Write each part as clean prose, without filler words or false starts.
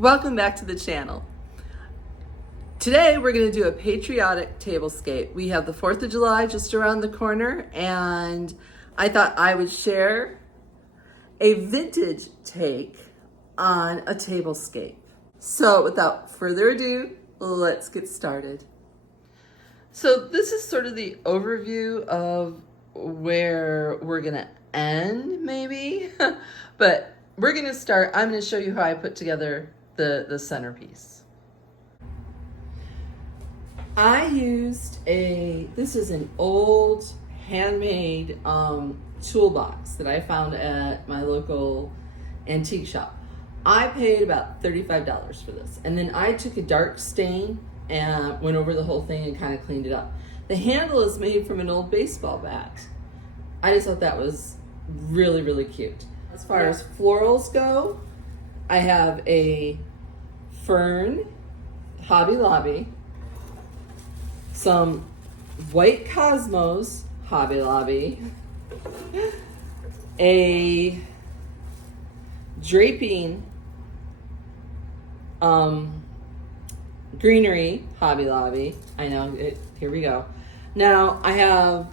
Welcome back to the channel. Today we're going to do a patriotic tablescape. We have the 4th of July just around the corner, and I thought I would share a vintage take on a tablescape. So without further ado, let's get started. So this is sort of the overview of where we're going to end, maybe, but we're going to start. I'm going to show you how I put together the centerpiece. I used this is an old handmade toolbox that I found at my local antique shop. I paid about $35 for this, and then I took a dark stain and went over the whole thing and kind of cleaned it up. The handle is made from an old baseball bat. I just thought that was really, really cute. As far as florals go, I have a fern Hobby Lobby, some white cosmos Hobby Lobby, a draping greenery Hobby Lobby. I know, here we go. Now I have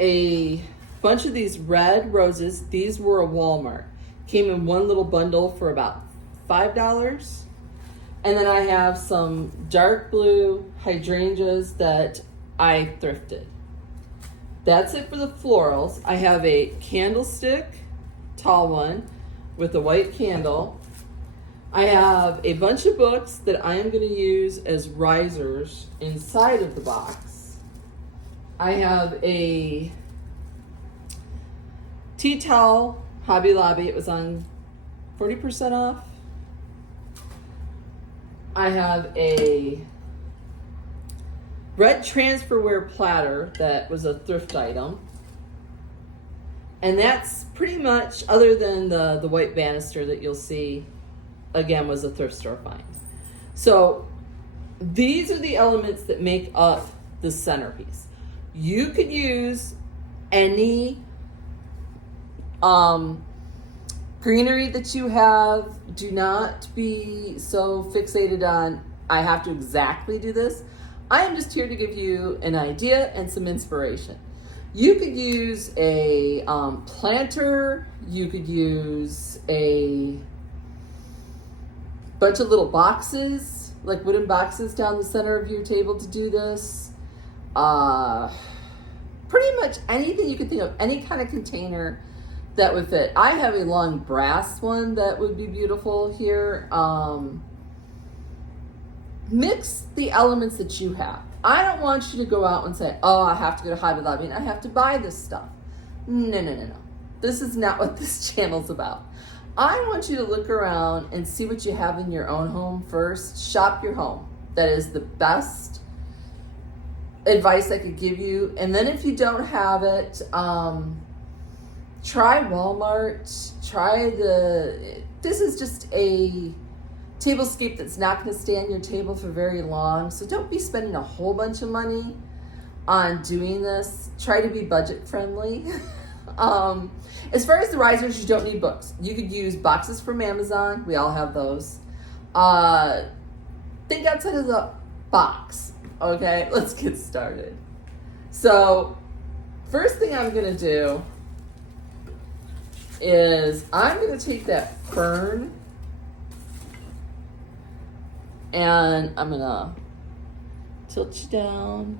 a bunch of these red roses. These were a Walmart. Came in one little bundle for about $5. And then I have some dark blue hydrangeas that I thrifted. That's it for the florals. I have a candlestick, tall one, with a white candle. I have a bunch of books that I am going to use as risers inside of the box. I have a tea towel, Hobby Lobby. It was on 40% off. I have a red transferware platter that was a thrift item. And that's pretty much, other than the white banister that you'll see, again, was a thrift store find. So these are the elements that make up the centerpiece. You could use any greenery that you have. Do not be so fixated on, I have to exactly do this. I am just here to give you an idea and some inspiration. You could use a planter. You could use a bunch of little boxes, like wooden boxes down the center of your table to do this. Pretty much anything you could think of, any kind of container that would fit. I have a long brass one that would be beautiful here. Mix the elements that you have. I don't want you to go out and say, oh, I have to go to Hobby Lobby and I have to buy this stuff. No. This is not what this channel's about. I want you to look around and see what you have in your own home first. Shop your home. That is the best advice I could give you. And then if you don't have it, try Walmart. This is just a tablescape that's not going to stay on your table for very long. So don't be spending a whole bunch of money on doing this. Try to be budget friendly. As far as the risers, you don't need books. You could use boxes from Amazon. We all have those. Think outside of the box. Okay, let's get started. So first thing I'm going to do is I'm going to take that fern and I'm going to tilt you down,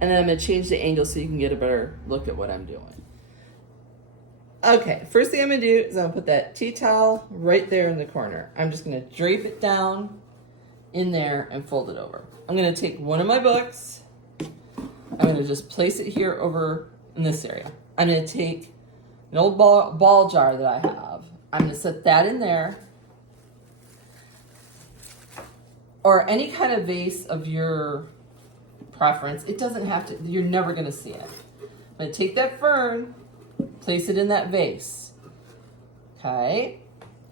and then I'm going to change the angle so you can get a better look at what I'm doing. Okay, first thing I'm going to do is I'm going to put that tea towel right there in the corner. I'm just going to drape it down in there and fold it over. I'm going to take one of my books. I'm going to just place it here over in this area. I'm going to take an old ball jar that I have. I'm going to set that in there. Or any kind of vase of your preference. It doesn't have to, you're never going to see it. I'm going to take that fern, place it in that vase. Okay.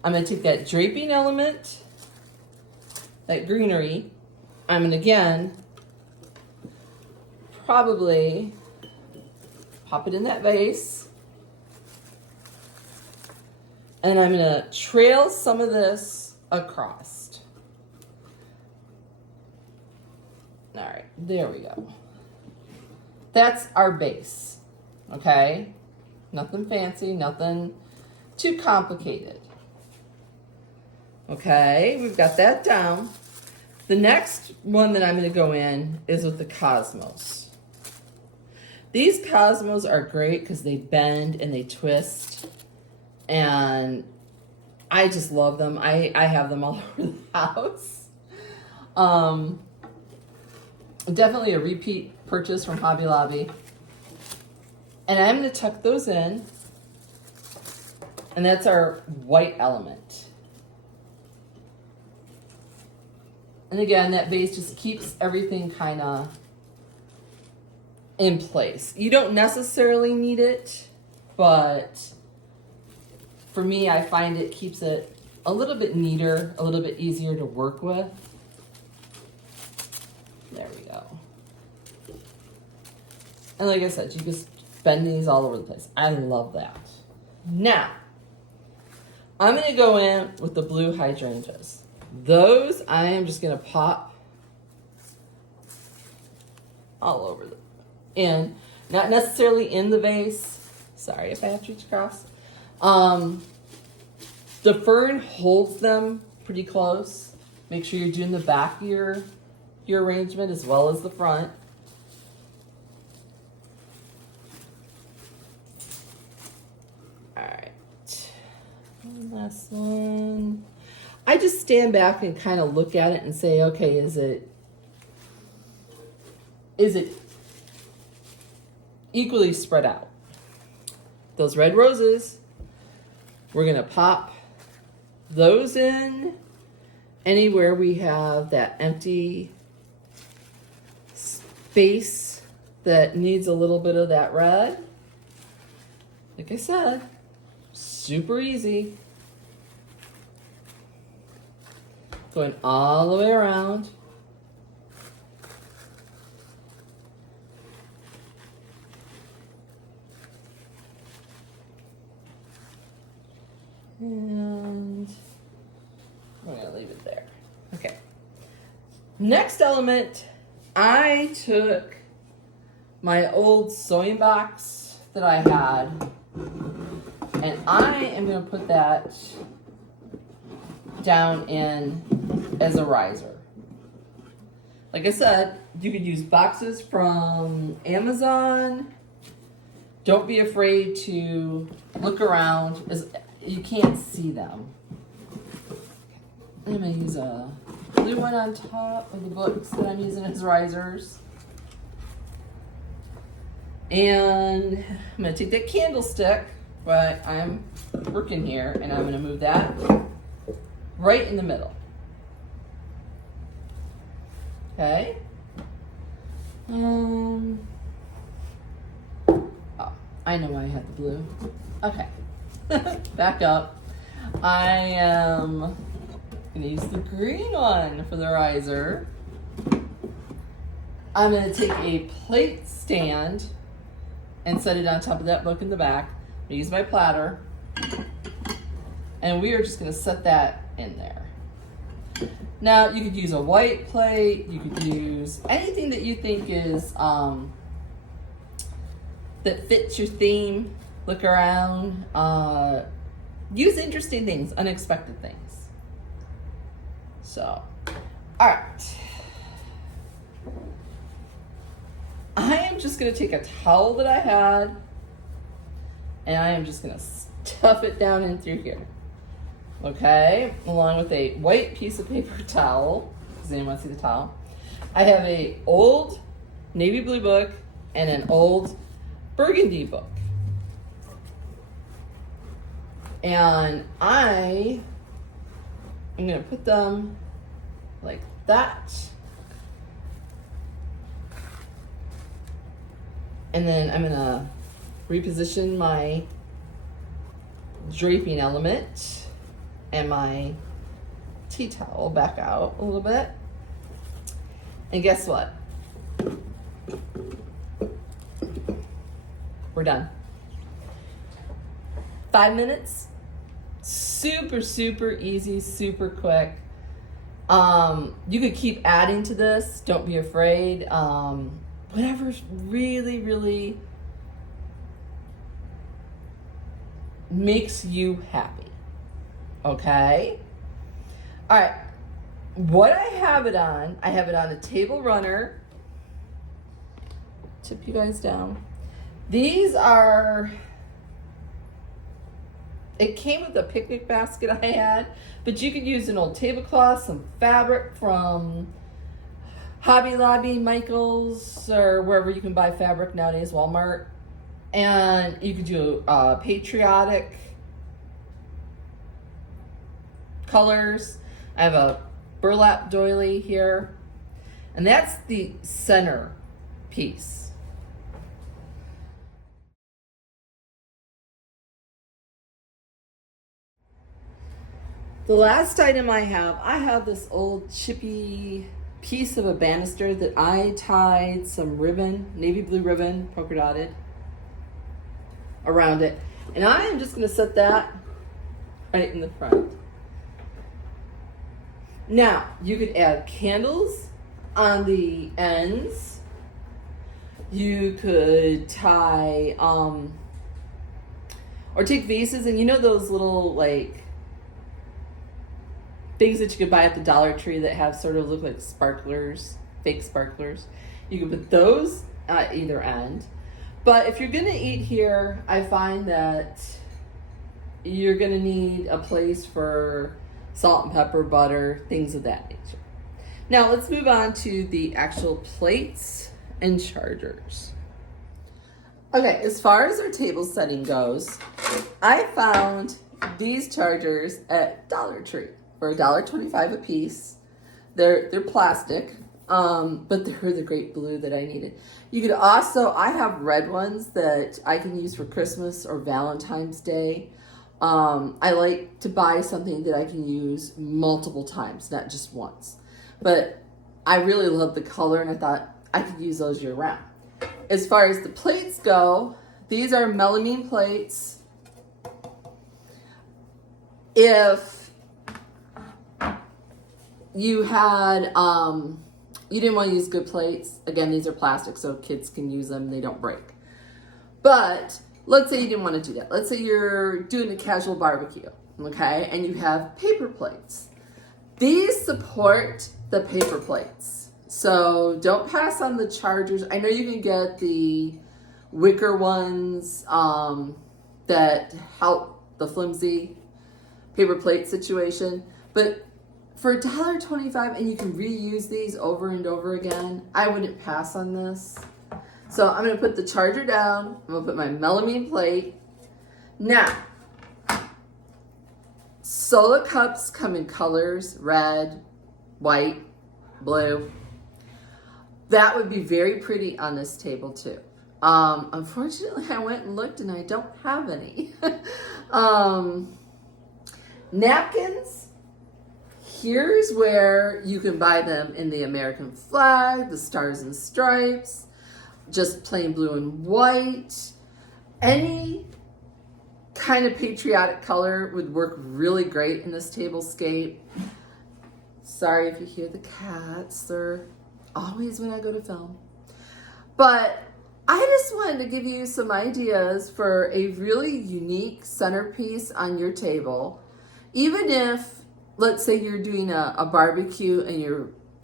I'm going to take that draping element, that greenery. I'm going to, again, probably pop it in that vase. And I'm going to trail some of this across. All right, there we go. That's our base, okay? Nothing fancy, nothing too complicated. Okay, we've got that down. The next one that I'm going to go in is with the cosmos. These cosmos are great because they bend and they twist, and I just love them. I have them all over the house. Definitely a repeat purchase from Hobby Lobby. And I'm going to tuck those in, and that's our white element. And again, that base just keeps everything kind of in place. You don't necessarily need it, but for me, I find it keeps it a little bit neater, a little bit easier to work with. There we go. And like I said, you just bend these all over the place. I love that. Now, I'm going to go in with the blue hydrangeas. Those I am just going to pop all over them. And not necessarily in the vase. Sorry if I have to reach across. The fern holds them pretty close. Make sure you're doing the back of your arrangement as well as the front. All right. One last one. I just stand back and kind of look at it and say, okay, is it equally spread out? Those red roses, we're going to pop those in anywhere we have that empty space that needs a little bit of that red. Like I said, super easy. Going all the way around. And we're going to leave it there. Okay. Next element, I took my old sewing box that I had, and I am going to put that down in as a riser. Like I said, you could use boxes from Amazon. Don't be afraid to look around, as you can't see them. I'm going to use a blue one on top of the books that I'm using as risers. And I'm going to take that candlestick, but I'm working here, and I'm going to move that right in the middle. Okay. Oh, I know why I had the blue. Okay. Back up. I am going to use the green one for the riser. I'm going to take a plate stand and set it on top of that book in the back. I'm going to use my platter. And we are just going to set that in there. Now, you could use a white plate. You could use anything that you think is, that fits your theme. Look around. Use interesting things, unexpected things. So, all right. I am just going to take a towel that I had, and I am just going to stuff it down in through here. Okay, along with a white piece of paper towel. Does anyone want to see the towel? I have a old navy blue book and an old burgundy book. And I am going to put them like that. And then I'm going to reposition my draping element and my tea towel back out a little bit. And guess what? We're done. 5 minutes, Super, super easy, super quick. You could keep adding to this. Don't be afraid. Whatever's really, really makes you happy. Okay? All right. What I have it on a table runner. Tip you guys down. These are, it came with a picnic basket I had, but you could use an old tablecloth, some fabric from Hobby Lobby, Michael's, or wherever you can buy fabric nowadays, Walmart. And you could do patriotic colors. I have a burlap doily here, and that's the center piece. The last item I have this old chippy piece of a banister that I tied some ribbon, navy blue ribbon, polka dotted, around it. And I am just going to set that right in the front. Now, you could add candles on the ends. You could tie, or take vases, and you know those little, like, things that you could buy at the Dollar Tree that have sort of look like sparklers, fake sparklers. You can put those at either end. But if you're gonna eat here, I find that you're gonna need a place for salt and pepper, butter, things of that nature. Now let's move on to the actual plates and chargers. Okay, as far as our table setting goes, I found these chargers at Dollar Tree for $1.25 a piece. They're plastic, but they're the great blue that I needed. You could also, I have red ones that I can use for Christmas or Valentine's Day. I like to buy something that I can use multiple times, not just once. But I really love the color, and I thought I could use those year round. As far as the plates go, these are melamine plates. If you had, you didn't want to use good plates, again, these are plastic so kids can use them, they don't break. But let's say you didn't want to do that. Let's say you're doing a casual barbecue, okay, and you have paper plates. These support the paper plates, so don't pass on the chargers. I know you can get the wicker ones that help the flimsy paper plate situation, but for $1.25 and you can reuse these over and over again, I wouldn't pass on this. So I'm gonna put the charger down, I'm gonna put my melamine plate. Now, solo cups come in colors, red, white, blue. That would be very pretty on this table too. Unfortunately, I went and looked and I don't have any. Napkins, here's where you can buy them in the American flag, the stars and stripes, just plain blue and white. Any kind of patriotic color would work really great in this table scape. Sorry if you hear the cats, they're always when I go to film. But I just wanted to give you some ideas for a really unique centerpiece on your table. Even if, let's say you're doing a barbecue and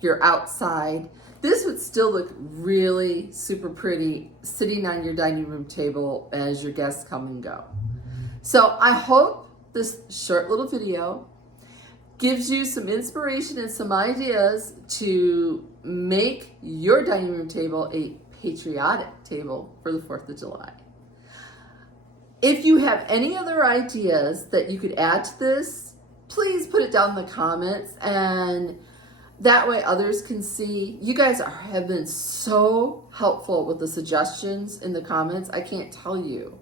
you're outside, this would still look really super pretty sitting on your dining room table as your guests come and go. So I hope this short little video gives you some inspiration and some ideas to make your dining room table a patriotic table for the 4th of July. If you have any other ideas that you could add to this, please put it down in the comments, and that way others can see. You guys have been so helpful with the suggestions in the comments. I can't tell you.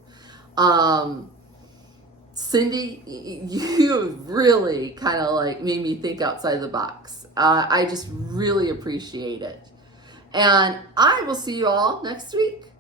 Cindy, you really kind of like made me think outside the box. I just really appreciate it. And I will see you all next week.